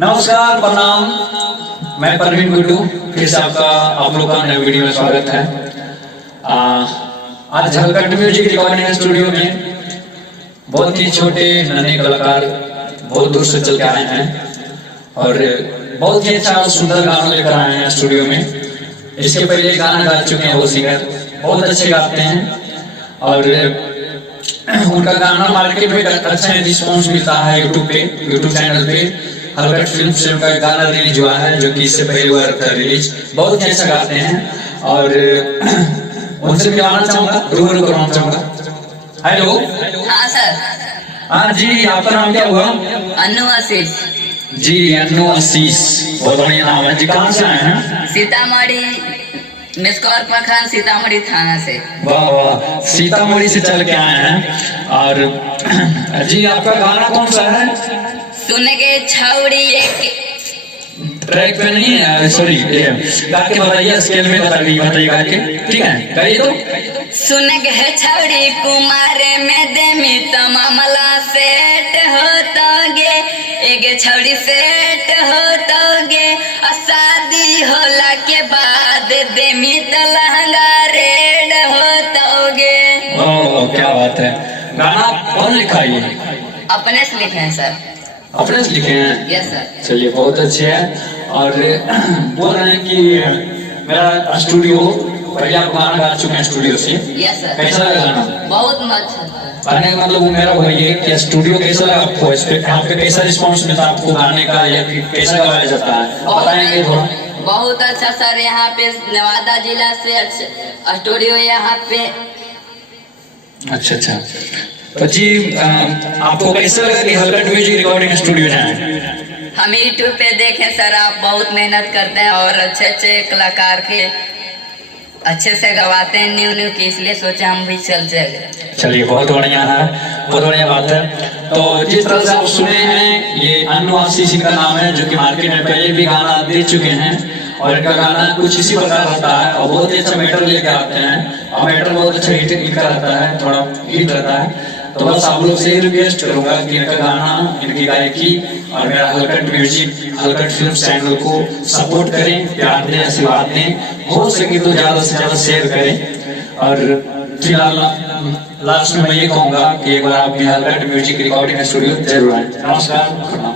नमस्कार, प्रणाम। मैं परवीन गुड्डू, फिर से आप लोग का नए वीडियो में स्वागत है। आज हलकट म्यूजिक रिकॉर्डिंग स्टूडियो में बहुत ही छोटे नन्हे कलाकार बहुत दूर से चल के आए हैं और बहुत ही अच्छा और सुंदर गाना लेकर आए हैं स्टूडियो में। इसके पहले गाना गा चुके हैं वो सिंगर, बहुत अच्छे गाते हैं और उनका गाना मार्केट में अच्छा रिस्पॉन्स मिलता है। यूट्यूब चैनल पे हलकट फिल्म से उनका गाना रिलीज हुआ है, जो कि इससे पहले हुआ था रिलीज। बहुत ही अच्छा गाते हैं और उनसे मिलाना चाहूंगा, रूबरू करवाना चाहूंगा। हेलो। हाँ सर। हाँ जी, आपका नाम क्या हुआ? अन्नू आशीष जी। अन्नू आशीष, बहुत बढ़िया नाम है जी। कहाँ से आए हैं? सीतामढ़ी मिसकौर प्रखंड, सीतामढ़ी थाना से। वाह वाह, सीतामढ़ी से चल के आए हैं। और जी, आपका गाना कौन सा है? सुन के छौड़ी एक ट्रैक पे नहीं है, सॉरी, गा के बताइए, स्केल में बताइए गा के। ठीक है, गाइए तो। सुन के छौड़ी कुमारे में देमी तो मामला सेट होतोगे, एक छौड़ी सेट होतोगे, शादी होला के बाद देमी तो लहंगा रेड होतोगे। ओह, क्या बात है। गाना कौन लिखा ये? अपने से लिखे हैं सर। अपने से लिखे हैं? Yes sir. चलिए, बहुत अच्छे हैं। और बोल रहे हैं कि मेरा स्टूडियो, पहले आप गाना गा चुके हैं स्टूडियो से। Yes sir. कैसा लगा गाना? बहुत मस्त है। गाने का मतलब मेरा वही है कि स्टूडियो कैसा लगा आपको, इस पे आपका कैसा रिस्पॉन्स मिलता है आपको गाने का, या कैसा गाया जाता है, बताएंगे थोड़ा? बहुत अच्छा सर, यहाँ पे नवादा जिला से अच्छा स्टूडियो यहाँ पे। अच्छा अच्छा, तो जी आपको कैसा लगा कि हलकट म्यूजिक रिकॉर्डिंग स्टूडियो जाए? हम यूट्यूब पे देखें सर, आप बहुत मेहनत करते हैं और अच्छे अच्छे कलाकार के अच्छे से गवाते हैं न्यू की, इसलिए सोचे हम भी चल जाए। चलिए, बहुत बढ़िया है, बहुत बढ़िया बात है। तो जिस तरह से आप सुने हैं, ये अन्नू आशीष का नाम है, जो कि मार्केट में पहले भी गाना दे चुके हैं और इनका गाना कुछ इसी प्रकार रहता है और बहुत ही अच्छा मैटर लेके आते हैं और मैटर बहुत अच्छा हिट लिखा रहता है, थोड़ा हिट रहता है। तो बस आप लोग से रिक्वेस्ट करूंगा कि इनका गाना, इनकी गायकी और मेरा हलकट म्यूजिक, हलकट फिल्म चैनल को सपोर्ट करें, प्यार दें, आशीर्वाद दें, हो सके तो ज्यादा से ज्यादा शेयर करें। और फिलहाल लास्ट में मैं ये कहूंगा कि एक बार आप भी हलकट म्यूजिक रिकॉर्डिंग स्टूडियो जरूर आए। नमस्कार।